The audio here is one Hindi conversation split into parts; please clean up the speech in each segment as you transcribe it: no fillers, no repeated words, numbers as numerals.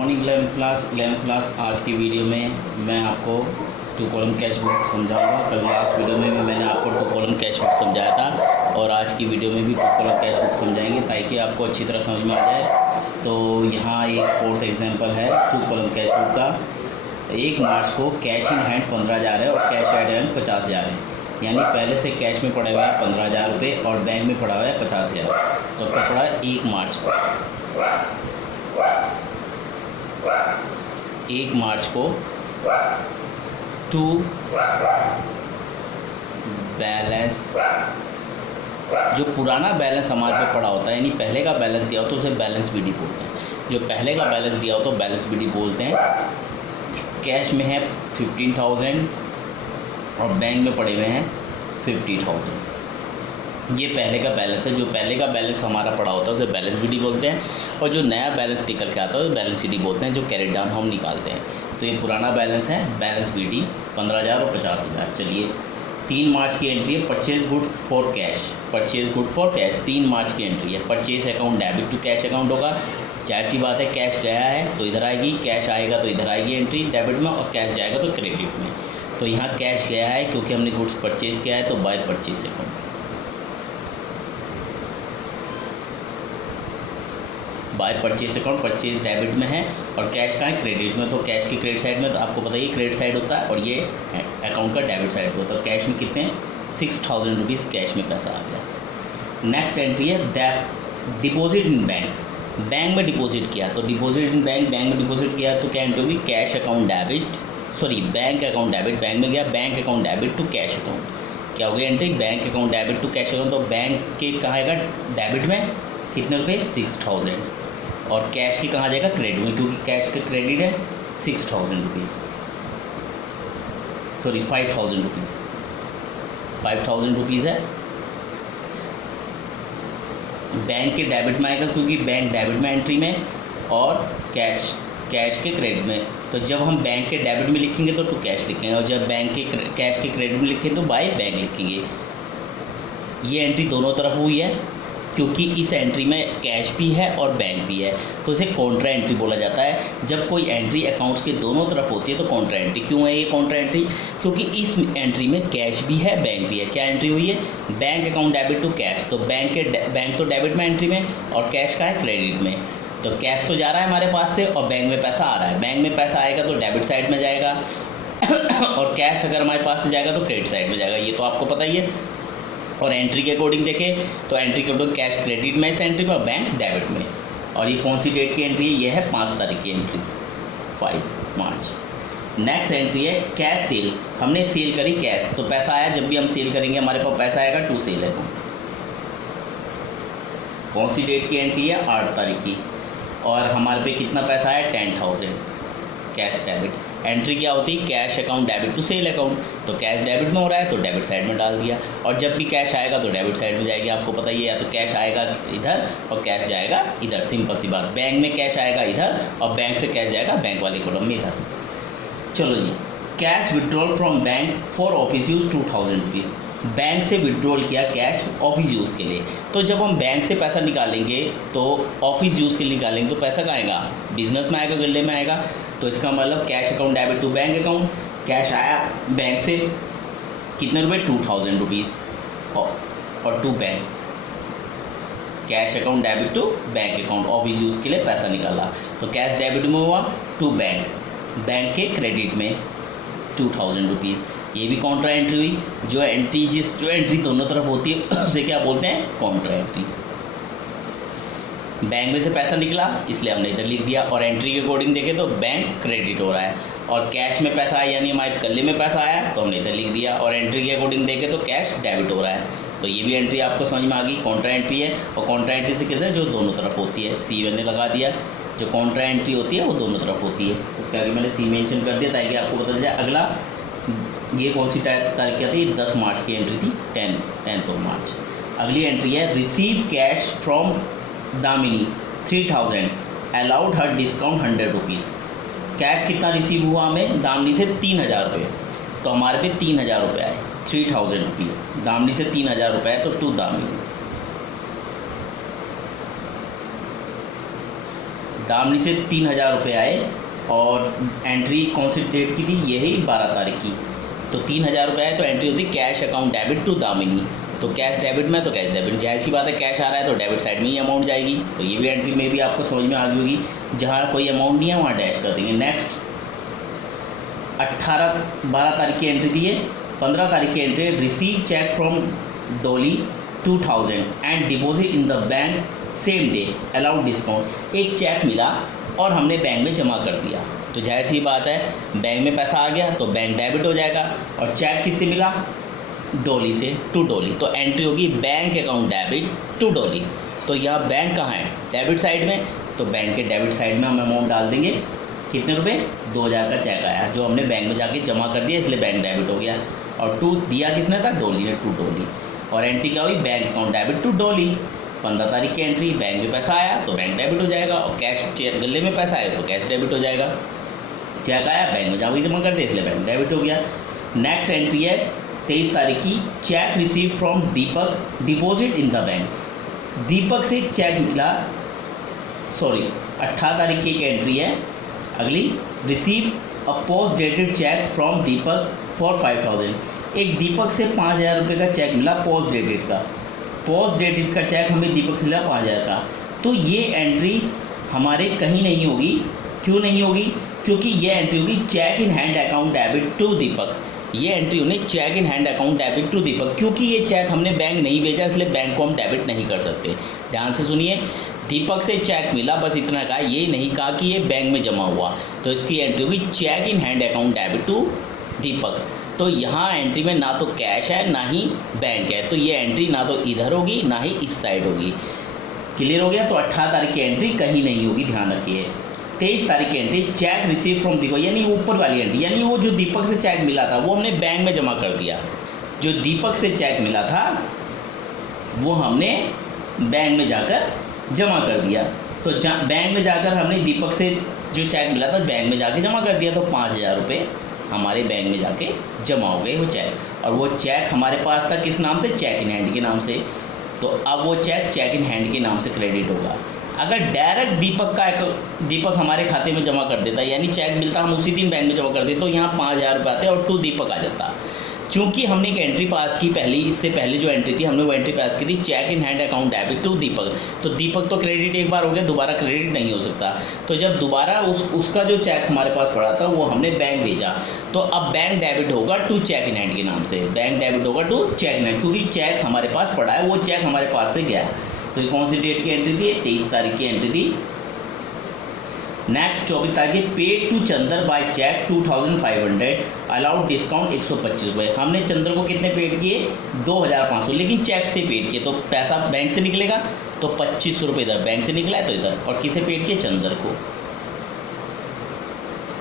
Morning 11th class. आज की वीडियो में मैं आपको 2 कॉलम कैश बुक समझाऊंगा। कल लास्ट वीडियो में भी मैंने आपको 2 कॉलम कैश बुक समझाया था और आज की वीडियो में भी 2 कॉलम कैश बुक समझाएंगे ताकि आपको अच्छी तरह समझ में आ जाए। तो यहाँ एक 4th एग्जाम्पल है 2 कॉलम कैश बुक का। 1 मार्च को कैश इन हैंड 15,000 है और कैश एट हैंड 50,000 है, यानी पहले से कैश में पड़े हुए हैं 15,000 रुपये और बैंक में पड़ा हुआ है 50,000। तो कब पड़ा है? 1 मार्च को। 1 मार्च को टू बैलेंस, जो पुराना बैलेंस हमारे पे पड़ा होता है यानी पहले का बैलेंस दिया हो तो उसे बैलेंस बीडी बोलते हैं। जो पहले का बैलेंस दिया हो तो बैलेंस बीडी बोलते हैं। कैश में है 15,000 और बैंक में पड़े हुए हैं 50,000। ये पहले का बैलेंस है। जो पहले का बैलेंस हमारा पड़ा होता है उसे बैलेंस बीडी बोलते हैं और जो नया बैलेंस निकल के आता है उसे बैलेंस सीडी बोलते हैं, जो कैरेट डाउन हम निकालते हैं। तो ये पुराना बैलेंस है, बैलेंस बीडी 15,000 और 50,000। चलिए 3 मार्च की एंट्री है purchase good for cash. Purchase good for cash 3 March की एंट्री है। Purchase account debit to cash account होगा। जाहिर सी बात है, कैश गया है तो इधर आएगी, कैश आएगा तो इधर आएगी एंट्री डेबिट में, और कैश जाएगा तो क्रेडिट में। तो यहाँ कैश गया है क्योंकि हमने गुड्स परचेज किया है, तो by purchase account. By purchase account purchase debit में है और कैश का है क्रेडिट में। तो कैश की क्रेडिट साइड में तो आपको पता ही क्रेडिट साइड होता है और ये अकाउंट का डेबिट साइड होता है। कैश में कितने? 6,000 रुपीज़ कैश में पैसा आ गया। नेक्स्ट एंट्री है डिपॉजिट इन बैंक। बैंक में डिपॉजिट किया तो डिपॉजिट इन बैंक, बैंक में डिपॉजिट किया तो क्या एंट्री होगी? Cash account debit, sorry bank account debit. Bank में गया bank account debit to cash account. क्या हो गया entry? Bank account debit to cash account. तो बैंक के कहाँ आएगा? डेबिट में कितने रुपये? 6,000। और कैश की कहाँ जाएगा? क्रेडिट में, क्योंकि कैश का क्रेडिट है 6,000 रुपीज़, सॉरी 5,000 रुपीज़। 5,000 रुपीज़ है। बैंक के डेबिट में आएगा क्योंकि बैंक डेबिट में एंट्री में, और कैश के क्रेडिट में। तो जब हम बैंक के डेबिट में लिखेंगे तो टू कैश लिखेंगे और जब बैंक के कैश के क्रेडिट में लिखेंगे तो बाय बैंक लिखेंगे। ये एंट्री दोनों तरफ हुई है क्योंकि इस एंट्री में कैश भी है और बैंक भी है, तो इसे कॉन्ट्रा एंट्री बोला जाता है। जब कोई एंट्री अकाउंट्स के दोनों तरफ होती है तो कॉन्ट्रा एंट्री। क्यों है ये कॉन्ट्रा एंट्री? क्योंकि इस एंट्री में कैश भी है बैंक भी है। क्या एंट्री हुई है? Bank account debit to cash. तो बैंक तो डेबिट में एंट्री में और कैश का है क्रेडिट में। तो कैश तो जा रहा है हमारे पास से और बैंक में पैसा आ रहा है। बैंक में पैसा आएगा तो डेबिट साइड में जाएगा और कैश अगर हमारे पास से जाएगा तो क्रेडिट साइड में जाएगा। ये तो आपको पता ही है। और एंट्री के अकॉर्डिंग देखें तो एंट्री के अकॉर्डिंग कैश क्रेडिट में इस एंट्री में और बैंक डेबिट में। और ये कौन सी डेट की एंट्री है? ये है 5 तारीख की एंट्री, 5 मार्च। नेक्स्ट एंट्री है कैश सेल। हमने सेल करी कैश, तो पैसा आया। जब भी हम सेल करेंगे हमारे पास पैसा आएगा टू सेल अकाउंट। कौन सी डेट की एंट्री है? 8 तारीख की। और हमारे पे कितना पैसा है? 10,000 कैश डेबिट। एंट्री क्या होती है? Cash account debit to sale account. तो कैश डेबिट में हो रहा है तो डेबिट साइड में डाल दिया, और जब भी कैश आएगा तो डेबिट साइड में जाएगी। आपको पता ही है, या तो कैश आएगा इधर और कैश जाएगा इधर। सिंपल सी बात। बैंक में कैश आएगा इधर और बैंक से कैश जाएगा बैंक वाले कॉलम में इधर। चलो जी, cash withdrawal from bank for office use 2,000 rupees. Bank से विड्रॉल किया कैश ऑफिस यूज़ के लिए। तो जब हम बैंक से पैसा निकालेंगे तो ऑफिस यूज़ के लिए निकालेंगे तो पैसा कहाँ आएगा? बिजनेस में आएगा, गले में आएगा। तो इसका मतलब cash account debit to bank account. Cash आया बैंक से कितने रुपए? 2,000 रुपीज़ और to bank. Cash account debit to bank account, office use के लिए पैसा निकाला। तो कैश डेबिट में हुआ टू बैंक, बैंक के क्रेडिट में 2,000 रुपीज़। ये भी कॉन्ट्रा एंट्री हुई। जो एंट्री दोनों तरफ होती है उसे क्या बोलते हैं? Contra entry. बैंक में से पैसा निकला इसलिए हमने इधर लिख दिया, और एंट्री के अकॉर्डिंग देखें तो बैंक क्रेडिट हो रहा है, और कैश में पैसा आया यानी हमारे गले में पैसा आया तो हमने इधर लिख दिया, और एंट्री के अकॉर्डिंग देखें तो कैश डेबिट हो रहा है। तो ये भी एंट्री आपको समझ में आ गई, कॉन्ट्रा एंट्री है। और कॉन्ट्रा एंट्री से कहते हैं जो दोनों तरफ होती है। सी मैंने लगा दिया, जो कॉन्ट्रा एंट्री होती है वो दोनों तरफ होती है। उसके आगे मैंने सी मेंशन कर दिया ताकि आपको पता चल जाए। अगला ये कौन सी तारीख क्या थी? 10 मार्च की एंट्री थी, 10th मार्च। अगली एंट्री है receive cash from Damini 3,000 allowed her discount 100 rupees. Cash कितना रिसीव हुआ हमें? दामिनी से 3,000 रुपये। तो हमारे पे 3,000 रुपये आए, 3,000 रुपीज़। दामिनी से 3,000 रुपये है तो टू दामिनी। दामनी से 3000 रुपये आए और एंट्री कौन सी डेट की थी, यही 12 तारीख की। तो 3000 रुपये आए तो एंट्री होती cash account debit to Damini. तो कैश डेबिट में तो कैश डेबिट, जाहिर सी बात है कैश आ रहा है तो डेबिट साइड में ही अमाउंट जाएगी। तो ये भी एंट्री में भी आपको समझ में आ गई होगी, जहाँ कोई अमाउंट नहीं है वहाँ डैश कर देंगे। नेक्स्ट 12 तारीख की एंट्री दी है। 15 तारीख की एंट्री, रिसीव चेक फ्रॉम डोली 2000 and deposit in the bank same day allowed discount. एक चेक मिला और हमने बैंक में जमा कर दिया, तो जाहिर सी बात है बैंक में पैसा आ गया तो बैंक डेबिट हो जाएगा। और चेक किससे मिला, डोली से, टू डोली। तो एंट्री होगी बैंक अकाउंट डेबिट टू डोली। तो यहाँ बैंक कहाँ है, डेबिट साइड में, तो बैंक के डेबिट साइड में हम अमाउंट डाल देंगे। कितने रुपए, 2000 का चेक आया जो हमने बैंक में जाके जमा कर दिया, इसलिए बैंक डेबिट हो गया। और टू दिया किसने था, डोली ने, टू डोली। और एंट्री क्या हुई, बैंक अकाउंट डेबिट टू डोली। 15 तारीख की एंट्री, बैंक में पैसा आया तो बैंक डेबिट हो जाएगा, और कैश गले में पैसा आया तो कैश डेबिट हो जाएगा। चेक आया बैंक में जाके जमा कर दिया, इसलिए बैंक डेबिट हो गया। नेक्स्ट एंट्री है 23 तारीख की, cheque receive from Deepak deposit in the bank. Deepak से एक चेक मिला, सॉरी 18 तारीख की एक एंट्री है अगली, receive a post dated cheque from Deepak for 5000। एक दीपक से 5000 रुपये का चेक मिला, पोस्ट डेटेड का। पोस्ट डेटेड का चेक हमें दीपक से मिला 5000 का। तो ये एंट्री हमारे कहीं नहीं होगी। क्यों नहीं होगी, क्योंकि ये एंट्री होगी cheque in hand account debit to Deepak. ये एंट्री होनी cheque in hand account debit to Deepak, क्योंकि ये चेक हमने बैंक नहीं भेजा इसलिए बैंक को हम डेबिट नहीं कर सकते। ध्यान से सुनिए, दीपक से चेक मिला, बस इतना कहा, ये नहीं कहा कि ये बैंक में जमा हुआ। तो इसकी एंट्री होगी cheque in hand account debit to Deepak. तो यहाँ एंट्री में ना तो कैश है ना ही बैंक है, तो ये एंट्री ना तो इधर होगी ना ही इस साइड होगी। क्लियर हो गया। तो 18 तारीख की एंट्री कहीं नहीं होगी, ध्यान रखिए। 23 तारीख की एंट्री, चेक रिसीव फ्रॉम दीपक, यानी ऊपर वाली एंट्री, यानी वो जो दीपक से चेक मिला था वो हमने बैंक में जमा कर दिया। जो दीपक से चेक मिला था वो हमने बैंक में जाकर जमा कर दिया। तो बैंक में जाकर हमने दीपक से जो चेक मिला था बैंक में जाके जमा कर दिया, तो 5000 रुपये हमारे बैंक में जाके जमा हो गए वो चेक। और वो चेक हमारे पास था किस नाम से, चेक इन हैंड के नाम से। तो अब वो चेक इन हैंड के नाम से क्रेडिट होगा। अगर डायरेक्ट दीपक हमारे खाते में जमा कर देता, यानी चेक मिलता हम उसी दिन बैंक में जमा कर देते, तो यहाँ 5000 रुपये आते और टू दीपक आ जाता। चूँकि हमने एक एंट्री पास की पहले, इससे पहले जो एंट्री थी हमने वो एंट्री पास की थी cheque in hand account debit to Deepak. तो दीपक तो क्रेडिट एक बार हो गया, दोबारा क्रेडिट नहीं हो सकता। तो जब दोबारा उसका जो चेक हमारे पास पड़ा था वो हमने बैंक भेजा, तो अब बैंक डेबिट होगा टू चेक इन हैंड के नाम से। बैंक डेबिट होगा टू चेक इन हैंड, क्योंकि चेक हमारे पास पड़ा है, वो चेक हमारे पास से गया। तो कौन सी डेट की एंट्री थी, 23 तारीख की एंट्री थी। नेक्स्ट 24 तारीख, paid to Chandar by cheque 2500 allowed discount 125 रुपये। हमने चंदर को कितने पेड किए, 2500, लेकिन चेक से पेड किए। तो पैसा बैंक से निकलेगा तो 2500 रुपये इधर बैंक से निकला है तो इधर। और किसे पेड किए, चंदर को।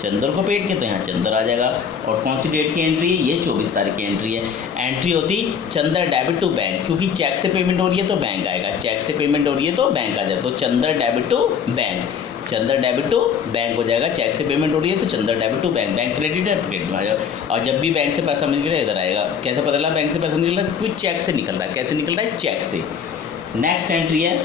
चंदर को पेड किए तो यहाँ चंदर आ जाएगा। और कौन सी डेट की एंट्री है, ये 24 तारीख की एंट्री है। एंट्री होती चंदर डेबिट टू बैंक, क्योंकि चेक से पेमेंट हो रही है तो बैंक आएगा, चेक से पेमेंट हो रही है तो बैंक आ जाएगा। तो Chandar debit to bank, Chandar debit to bank हो जाएगा। चेक से पेमेंट हो रही है तो Chandar debit to bank, bank credit है क्रेडिट में आ जाएगा। और जब भी बैंक से पैसा मिल गया इधर आएगा। कैसे पता चला बैंक से पैसा निकल रहा है, क्योंकि चेक से निकल रहा है। कैसे निकल रहा है, चेक से। नेक्स्ट एंट्री है,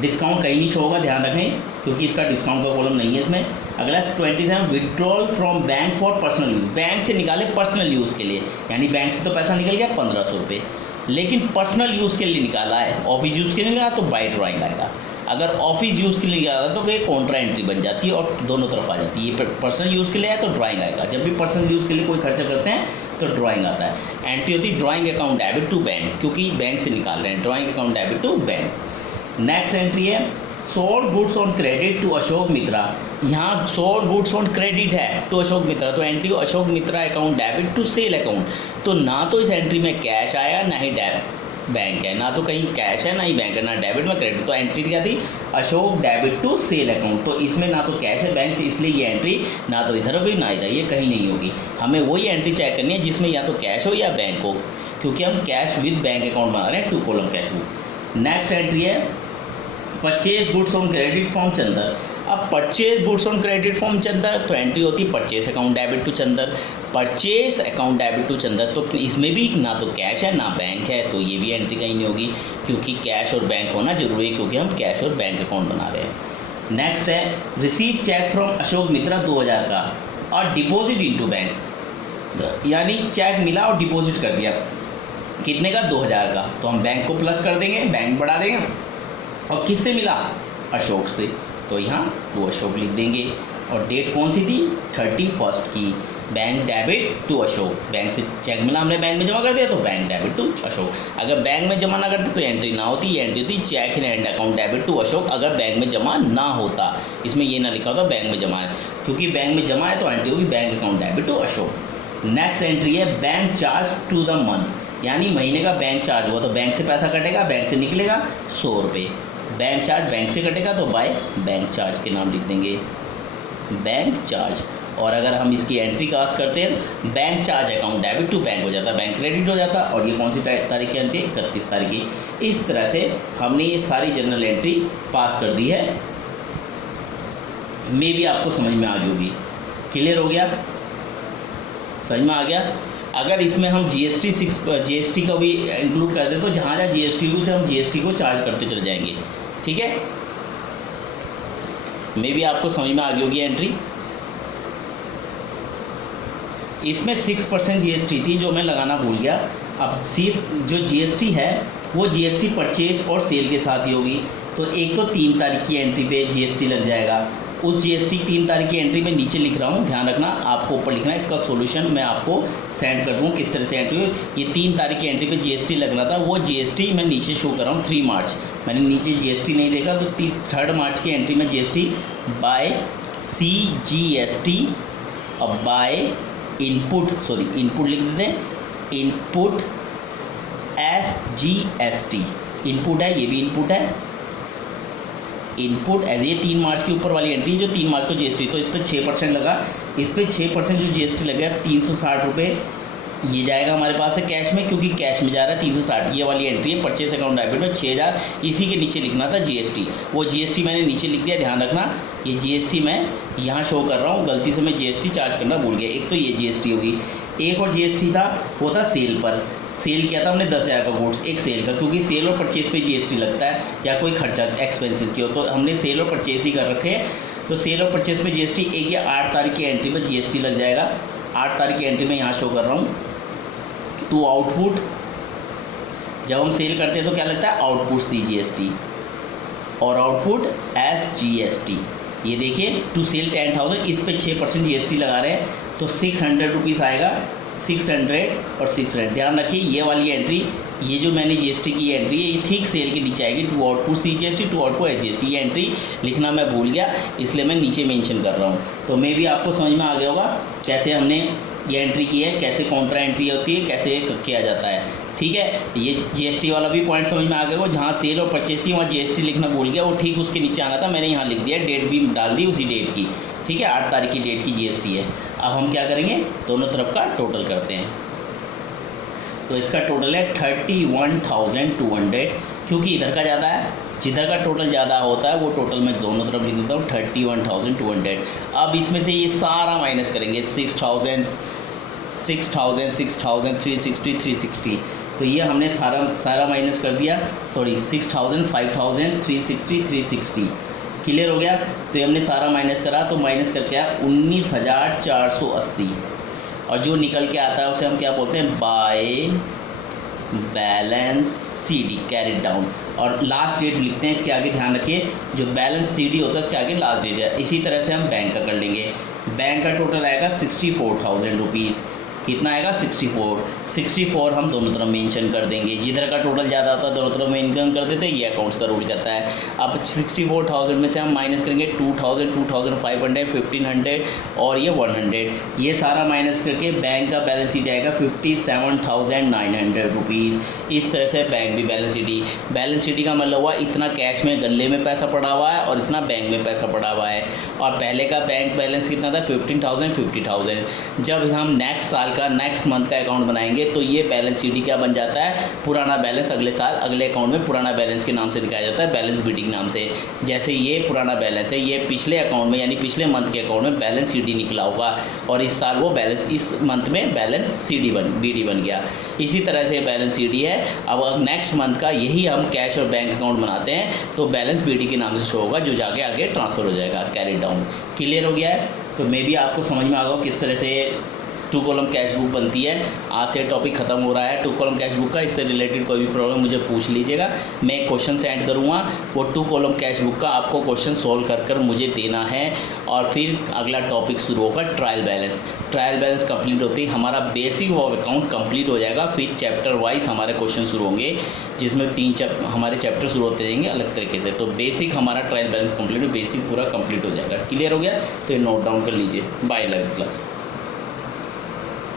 डिस्काउंट कहीं नहीं शो होगा, ध्यान रखें, क्योंकि इसका डिस्काउंट का कॉलम नहीं है इसमें। अगला 27 withdrawal from bank for personal use, bank से निकाले पर्सनल यूज़ के लिए, यानी बैंक से तो पैसा निकल गया 1500 रुपये, लेकिन पर्सनल यूज़ के लिए निकाला है। ऑफिस यूज़ के लिए निकाला तो बाय ड्राइंग आएगा। अगर ऑफिस यूज़ के लिए निकाला तो एक कॉन्ट्रा एंट्री बन जाती है और दोनों तरफ आ जाती है। ये पर्सनल यूज़ के लिए है तो ड्राइंग आएगा। जब भी पर्सनल यूज़ के लिए कोई खर्चा करते हैं तो ड्राइंग आता है। एंट्री होती है drawing account debit to bank, क्योंकि बैंक से निकाल रहे हैं, drawing account debit to bank. Next entry है sold goods on credit to Ashok Mitra. यहाँ सोल्ड गुड्स ऑन क्रेडिट है टू अशोक मित्रा, तो entry Ashok Mitra account debit to sale account. तो ना तो इस एंट्री में कैश आया ना ही बैंक है, ना तो कहीं कैश है ना ही बैंक है, ना डेबिट में क्रेडिट। तो एंट्री क्या थी, Ashok debit to sale account. तो इसमें ना तो कैश है बैंक, इसलिए ये एंट्री ना तो इधर होगी ना इधर, ये कहीं नहीं होगी। हमें वही एंट्री चेक करनी है जिसमें या तो कैश हो या बैंक हो, क्योंकि हम कैश विद बैंक अकाउंट बना रहे हैं, 2 column cash book. Next entry है purchase goods on credit from Chander. अब purchase goods on credit from Chander, तो एंट्री होती है purchase account debit to Chander, purchase account debit to Chander. तो इसमें भी ना तो कैश है ना बैंक है, तो ये भी एंट्री कहीं नहीं होगी, क्योंकि कैश और बैंक होना जरूरी है, क्योंकि हम कैश और बैंक अकाउंट बना रहे हैं। नेक्स्ट है रिसीव चेक फ्रॉम अशोक मित्रा 2000 का और डिपॉजिट इनटू बैंक, यानी चेक मिला और डिपॉजिट कर दिया कितने का 2000 का, तो हम बैंक को प्लस कर देंगे, बैंक बढ़ा देंगे। और किससे मिला, अशोक से, तो यहाँ टू अशोक लिख देंगे। और डेट कौन सी थी 31 की। Bank debit to Ashok, bank से चेक मिला हमने बैंक में जमा कर दिया तो बैंक डेबिट टू अशोक। अगर बैंक में जमा ना करते तो एंट्री ना होती, ये एंट्री होती cheque in hand account debit to Ashok अगर बैंक में जमा ना होता। इसमें ये ना लिखा होता बैंक में जमा है, क्योंकि बैंक में जमा है तो एंट्री होगी bank account debit to Ashok. Next entry है bank charge to the month, यानी महीने का बैंक चार्ज हुआ तो बैंक से पैसा कटेगा, बैंक से निकलेगा 100 रुपये। बैंक चार्ज बैंक से कटेगा तो बाय बैंक चार्ज के नाम लिख देंगे बैंक चार्ज। और अगर हम इसकी एंट्री कास्ट करते हैं bank charge account debit to bank हो जाता, बैंक क्रेडिट हो जाता। और ये कौन सी तारीख की एंट्री, 31 तारीख की। इस तरह से हमने ये सारी जनरल एंट्री पास कर दी है। मे भी आपको समझ में आ गई होगी। क्लियर हो गया, समझ में आ गया। अगर इसमें हम जीएसटी का भी इंक्लूड कर दें तो जहाँ जहाँ जीएसटी से हम जीएसटी को चार्ज करते चले जाएंगे। ठीक है, मे भी आपको समझ में आ गई होगी एंट्री। इसमें 6% जीएसटी थी जो मैं लगाना भूल गया। अब जो जीएसटी है वो जीएसटी परचेज और सेल के साथ ही होगी। तो एक तो 3 तारीख की एंट्री पे जीएसटी लग जाएगा। उस जीएसटी 3 तारीख की एंट्री में नीचे लिख रहा हूँ, ध्यान रखना, आपको ऊपर लिखना है। इसका सॉल्यूशन मैं आपको सेंड कर दूँ किस तरह से एंट्री हुई। ये 3 तारीख की एंट्री पे जीएसटी लगना था, वो जीएसटी मैं नीचे शो कर रहा हूँ 3 मार्च। मैंने नीचे जीएसटी नहीं देखा तो 3 मार्च की एंट्री में जीएसटी बाय CGST और बाय इनपुट लिख देते हैं, इनपुट SGST इनपुट है, ये भी इनपुट है, इनपुट एज ये 3 मार्च की ऊपर वाली एंट्री जो 3 मार्च को जीएसटी, तो इस पर 6% लगा। इस पर 6% जो जीएसटी लग गया 360 रुपये ये जाएगा हमारे पास है कैश में, क्योंकि कैश में जा रहा है 360। ये वाली एंट्री है परचेस अकाउंट डेबिट में 6000, इसी के नीचे लिखना था जीएसटी। वो जीएसटी मैंने नीचे लिख दिया, ध्यान रखना। ये जीएसटी मैं यहाँ शो कर रहा हूँ, गलती से मैं जीएसटी चार्ज करना भूल गया। एक तो ये जीएसटी होगी, एक और जीएसटी था वो था सेल पर। सेल किया था हमने 10,000 का गुड्स, एक सेल का, क्योंकि सेल और परचेस पे जीएसटी लगता है या कोई खर्चा एक्सपेंसेस की हो, तो हमने सेल और परचेस ही कर रखे हैं। तो सेल और परचेस पे जीएसटी एक या 8 तारीख की एंट्री पर जीएसटी लग जाएगा। 8 तारीख की एंट्री में यहाँ शो कर रहा हूँ। टू आउटपुट, जब हम सेल करते हैं तो क्या लगता है आउटपुट CGST और आउटपुट SGST। ये देखिए टू सेल 10,000, इस पे 6% जीएसटी लगा रहे हैं तो 600 रुपीज़ आएगा। 600 और 600, ध्यान रखिए ये वाली एंट्री, ये जो मैंने जीएसटी की एंट्री है ये ठीक सेल के नीचे आएगी। To output CGST, to output SGST, ये एंट्री लिखना मैं भूल गया इसलिए मैं नीचे मेंशन कर रहा हूँ। तो मे भी आपको समझ में आ गया होगा कैसे हमने ये एंट्री की है, कैसे काउंटर एंट्री होती है, कैसे किया जाता है। ठीक है, ये जीएसटी वाला भी पॉइंट समझ में आ गया होगा। जहाँ सेल और परचेस थी वहाँ जीएसटी लिखना भूल गया, वो ठीक उसके नीचे आना था, मैंने यहाँ लिख दिया, डेट भी डाल दी उसी डेट की। ठीक है, 8 तारीख की डेट की जीएसटी है। अब हम क्या करेंगे, दोनों तरफ का टोटल करते हैं। तो इसका टोटल है 31,200, क्योंकि इधर का ज़्यादा है, जिधर का टोटल ज़्यादा होता है वो टोटल मैं दोनों तरफ लिख देता हूँ 31,200। अब इसमें से ये सारा माइनस करेंगे, 6,000, 360, 360, तो ये हमने सारा माइनस कर दिया। सॉरी 6,000, 5,000, 360, 360। क्लियर हो गया। तो ये हमने सारा माइनस करा, तो माइनस करके आया 19,480। और जो निकल के आता है उसे हम क्या बोलते हैं, by balance CD carried down. और लास्ट डेट लिखते हैं इसके आगे, ध्यान रखिए जो बैलेंस CD होता है उसके आगे लास्ट डेट है। इसी तरह से हम बैंक का कर लेंगे। बैंक का टोटल आएगा 64,000 रुपीज़। कितना आएगा 64 हम दोनों तरफ मेंशन कर देंगे। जिधर का टोटल ज़्यादा होता है दोनों तरफ मेंशन कर देते हैं, ये अकाउंट्स का रूल करता है। अब 64,000 में से हम माइनस करेंगे 2,000, 2,500, 1,500 और ये 100। ये सारा माइनस करके बैंक का बैलेंस शीट आएगा 57,900 रुपीज़। इस तरह से बैंक भी बैलेंस शीट का मतलब हुआ इतना कैश में गले में पैसा पड़ा हुआ है और इतना बैंक में पैसा पड़ा हुआ है। और पहले का बैंक बैलेंस कितना था 15,000, 50,000। जब हम नेक्स्ट साल का नेक्स्ट मंथ का अकाउंट बनाएंगे जाएंगे तो ये बैलेंस सीडी क्या बन जाता है, पुराना बैलेंस अगले साल अगले अकाउंट में पुराना बैलेंस के नाम से दिखाया जाता है, बैलेंस बीडी के नाम से। जैसे ये पुराना बैलेंस है, ये पिछले अकाउंट में यानी पिछले मंथ के अकाउंट में बैलेंस सीडी निकला होगा और इस साल वो बैलेंस इस मंथ में बैलेंस सीडी बीडी बन गया। इसी तरह से बैलेंस सीडी है। अब नेक्स्ट मंथ का यही हम कैश और बैंक अकाउंट बनाते हैं तो बैलेंस बीडी के नाम से शो होगा, जो जाके आगे ट्रांसफ़र हो जाएगा, कैरी डाउन। क्लियर हो गया है? तो मे बी आपको समझ में आ गया किस तरह से टू कॉलम कैश बुक बनती है। आज से टॉपिक खत्म हो रहा है टू कॉलम कैश बुक का। इससे रिलेटेड कोई भी प्रॉब्लम मुझे पूछ लीजिएगा, मैं एक क्वेश्चन सेंड करूँगा, वो टू कॉलम कैश बुक का आपको क्वेश्चन सॉल्व कर मुझे देना है। और फिर अगला टॉपिक शुरू होगा trial balance. Trial balance complete होते ही हमारा बेसिक वो अकाउंट कंप्लीट हो जाएगा। फिर चैप्टर वाइज हमारे क्वेश्चन शुरू होंगे, जिसमें हमारे चैप्टर शुरू होते रहेंगे अलग तरीके से। तो बेसिक हमारा ट्रायल बैलेंस कंप्लीट, बेसिक पूरा कंप्लीट हो जाएगा। क्लियर हो गया? तो ये नोट डाउन कर लीजिए। Bye, 11th class.